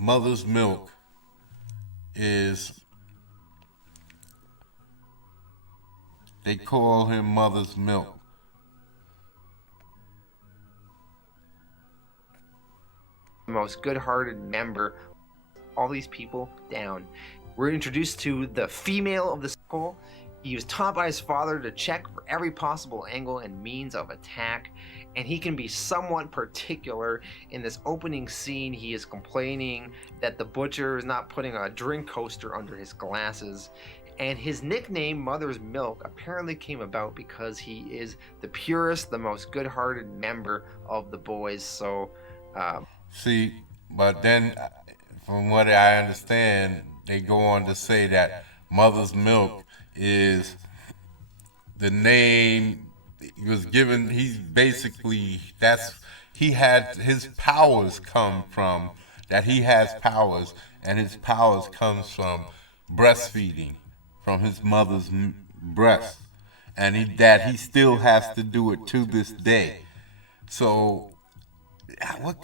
Mother's Milk is, they call him Mother's Milk. The most good-hearted member, all these people down. We're introduced to the female of the circle. He was taught by his father to check for every possible angle and means of attack, and he can be somewhat particular. In this opening scene, he is complaining that the butcher is not putting a drink coaster under his glasses, and his nickname, Mother's Milk, apparently came about because he is the purest, the most good-hearted member of the boys. So, See, but then, from what I understand, they go on to say that Mother's Milk is the name he was given. He's basically, he had his powers come from, that he has powers, and his powers comes from breastfeeding from his mother's breast, and that he still has to do it to this day. So what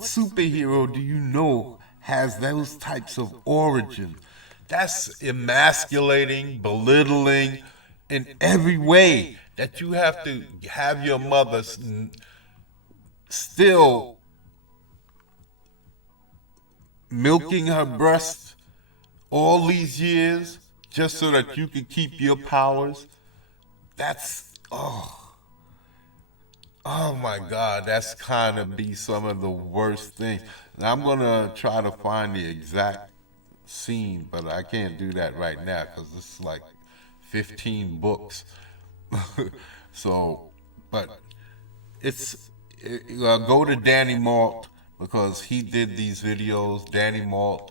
superhero do you know has those types of origins? That's emasculating, belittling in every way, that you have to have your mother still milking her breast all these years just so that you can keep your powers. That's, oh my God, that's kind of be some of the worst things. Now, I'm gonna try to find the exact scene, but I can't do that right now because it's like 15 books. So, but go to Danny Malt, because he did these videos, Danny Malt,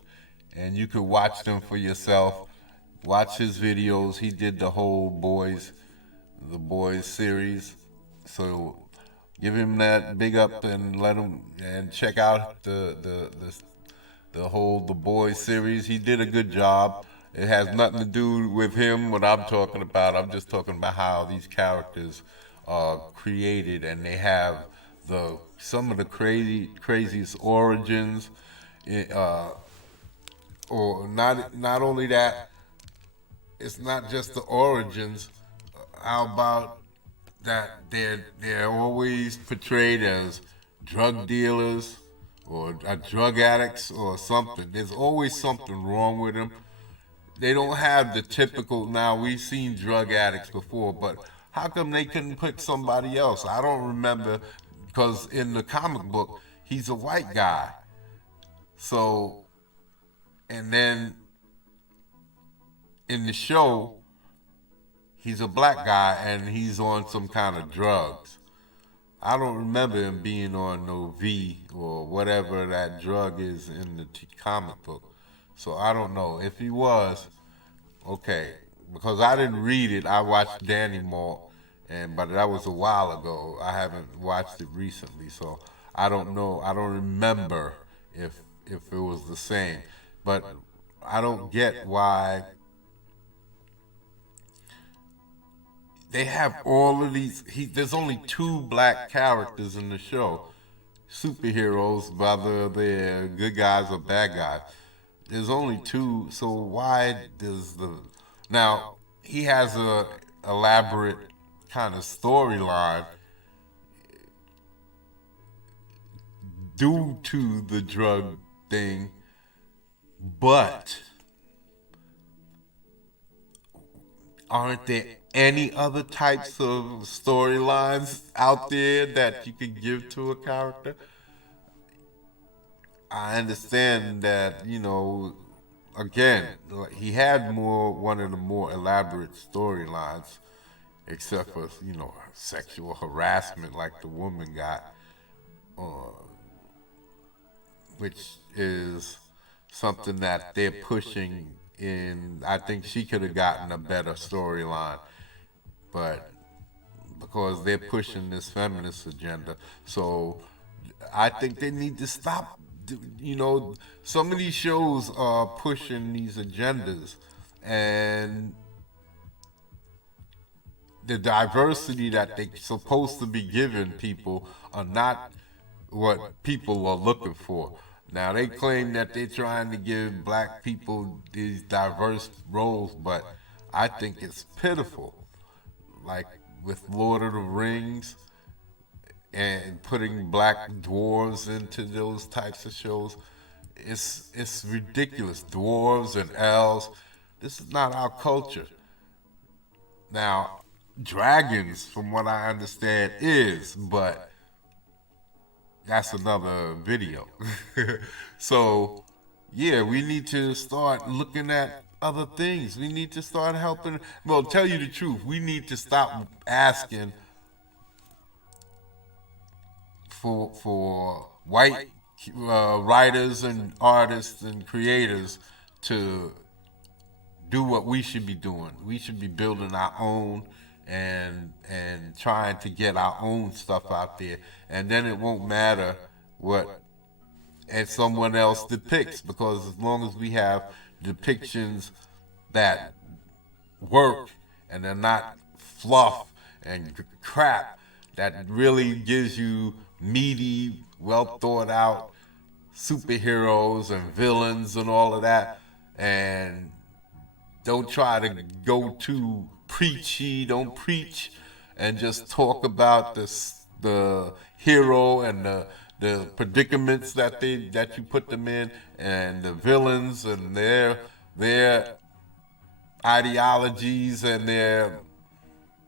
and you could watch them for yourself. Watch his videos. He did the whole the boys series. So give him that big up and let him, and check out the whole The Boys series. He did a good job. It has nothing to do with him, what I'm talking about. I'm just talking about how these characters are created, and they have some of the craziest origins. Or not only that, it's not just the origins. How about that they're always portrayed as drug dealers or drug addicts or something. There's always something wrong with them. They don't have the typical. Now, we've seen drug addicts before, but how come they couldn't put somebody else? I don't remember, because in the comic book he's a white guy. So, and then in the show he's a black guy and he's on some kind of drugs. I don't remember him being on no V or whatever that drug is in the comic book. So I don't know. If he was, okay, because I didn't read it. I watched Danny Malt, but that was a while ago. I haven't watched it recently, so I don't know. I don't remember if it was the same. But I don't get why they have all of these. There's only two black characters in the show, superheroes, whether they're good guys or bad guys. There's only two, so why does now he has a elaborate kind of storyline due to the drug thing, but aren't there any other types of storylines out there that you could give to a character? I understand that, again, he had one of the more elaborate storylines, except for, sexual harassment like the woman got, which is something that they're pushing in. I think she could have gotten a better storyline, but because they're pushing this feminist agenda. So I think they need to stop. Some of these shows are pushing these agendas, and the diversity that they're supposed to be giving people are not what people are looking for. Now they claim that they're trying to give black people these diverse roles, but I think it's pitiful. Like with Lord of the Rings and putting black dwarves into those types of shows, it's ridiculous. Dwarves and elves. This is not our culture. Now, dragons, from what I understand, is, but that's another video. So, yeah, we need to start looking at other things. We need to start helping. Well, tell you the truth, we need to stop asking for white writers and artists and creators to do what we should be doing. We should be building our own and trying to get our own stuff out there. And then it won't matter what and someone else depicts, because as long as we have depictions that work and they're not fluff and crap, that really gives you meaty, well thought out superheroes and villains and all of that, and don't try to go too preachy. Don't preach and just talk about the hero and the predicaments that you put them in, and the villains and their ideologies and their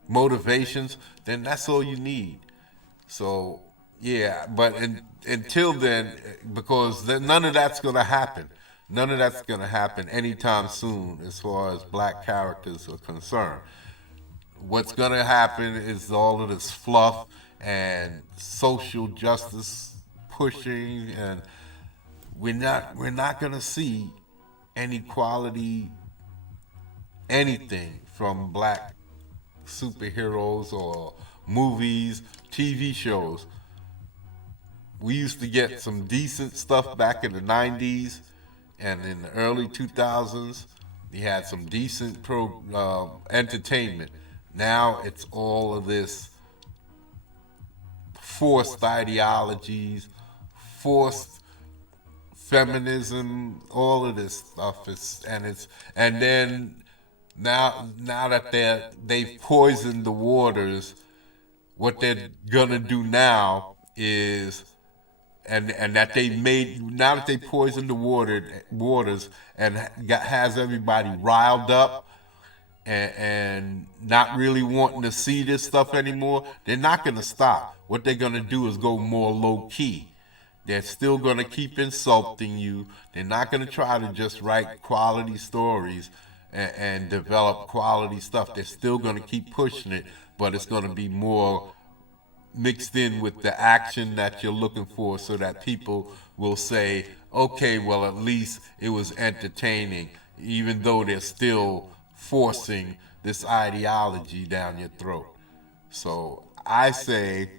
motivations. Then that's all you need. So yeah, but until then, because none of that's gonna happen. None of that's going to happen anytime soon as far as black characters are concerned. What's going to happen is all of this fluff and social justice pushing, and we're not going to see any quality anything from black superheroes or movies, TV shows. We used to get some decent stuff back in the 90s. And in the early 2000s, we had some decent entertainment. Now it's all of this forced ideologies, forced feminism, all of this stuff. And then now that they've poisoned the waters, what they're gonna do now is. And that they made, now that they poisoned the waters and has everybody riled up and not really wanting to see this stuff anymore, they're not going to stop. What they're going to do is go more low key. They're still going to keep insulting you. They're not going to try to just write quality stories and develop quality stuff. They're still going to keep pushing it, but it's going to be more mixed in with the action that you're looking for, so that people will say, okay, well, at least it was entertaining, even though they're still forcing this ideology down your throat. So I say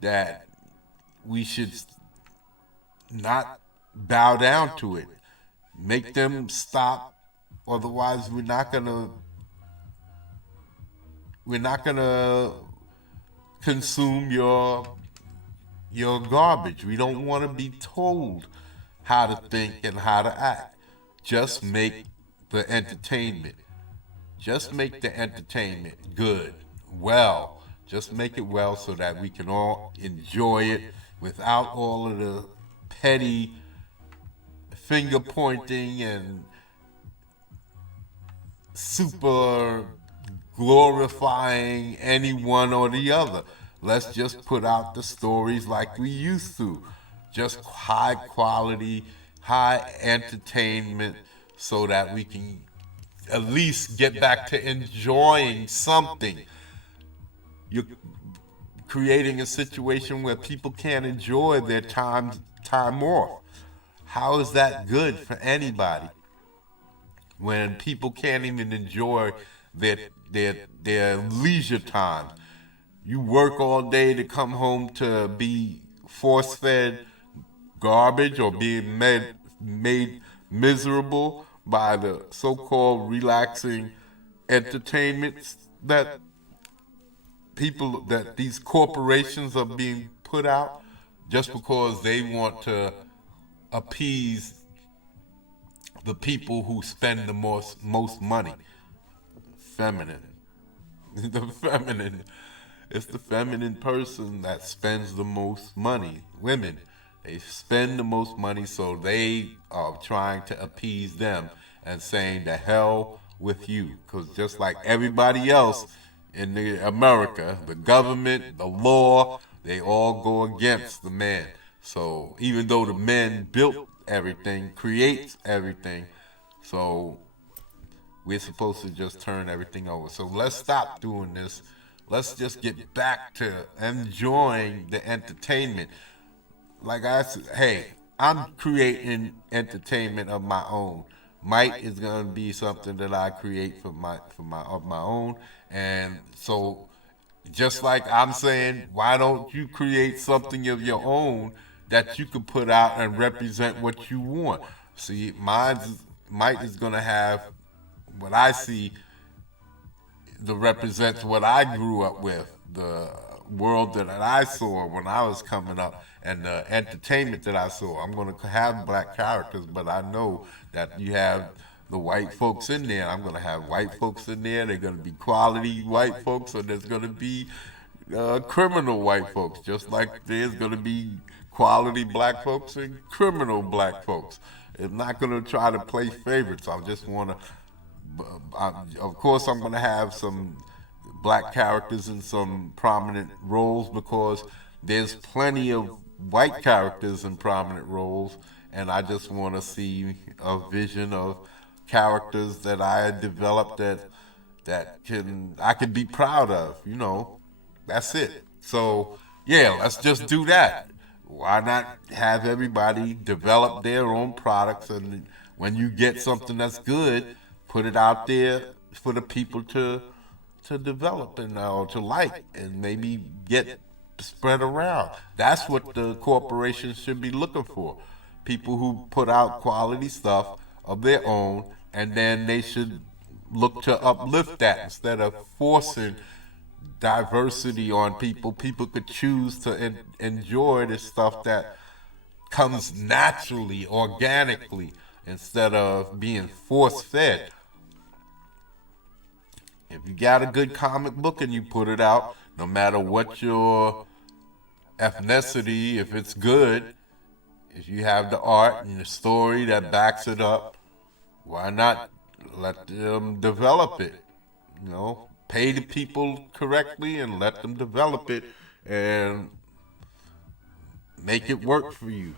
that we should not bow down to it. Make them stop, otherwise we're not gonna consume your garbage. We don't want to be told how to think and how to act. Just make the entertainment. Just make the entertainment good, well. Just make it well so that we can all enjoy it without all of the petty finger pointing and super glorifying any one or the other. Let's just put out the stories like we used to. Just high quality, high entertainment, so that we can at least get back to enjoying something. You're creating a situation where people can't enjoy their time off. How is that good for anybody when people can't even enjoy their leisure time? You work all day to come home to be force-fed garbage or being made miserable by the so-called relaxing entertainments that these corporations are being put out, just because they want to appease the people who spend the most money. Feminine. The feminine. It's the feminine person that spends the most money. Women, they spend the most money, so they are trying to appease them and saying the hell with you. Because just like everybody else in America, the government, the law, they all go against the man. So even though the men built everything, creates everything, so we're supposed to just turn everything over. So let's stop doing this. Let's just get back to enjoying the entertainment. Like I said, hey, I'm creating entertainment of my own. Might is gonna be something that I create for my of my own, and so just like I'm saying, why don't you create something of your own that you can put out and represent what you want? See, Mike is gonna have what I see that represents what I grew up with, the world that I saw when I was coming up, and the entertainment that I saw. I'm going to have black characters, but I know that you have the white folks in there. I'm going to have white folks in there. They're going to be quality white folks, or there's going to be criminal white folks, just like there's going to be quality black folks and criminal black folks. I'm not going to try to play favorites. I just want to of course, I'm going to have some black characters in some prominent roles because there's plenty of white characters in prominent roles, and I just want to see a vision of characters that I developed that I can be proud of. You know, that's it. So yeah, let's just do that. Why not have everybody develop their own products, and when you get something that's good, put it out there for the people to develop and or to like and maybe get spread around. That's what the corporations should be looking for. People who put out quality stuff of their own, and then they should look to uplift that instead of forcing diversity on people. People could choose to enjoy this stuff that comes naturally, organically, instead of being force fed. If you got a good comic book and you put it out, no matter what your ethnicity, if it's good, if you have the art and the story that backs it up, why not let them develop it? You know, pay the people correctly and let them develop it and make it work for you.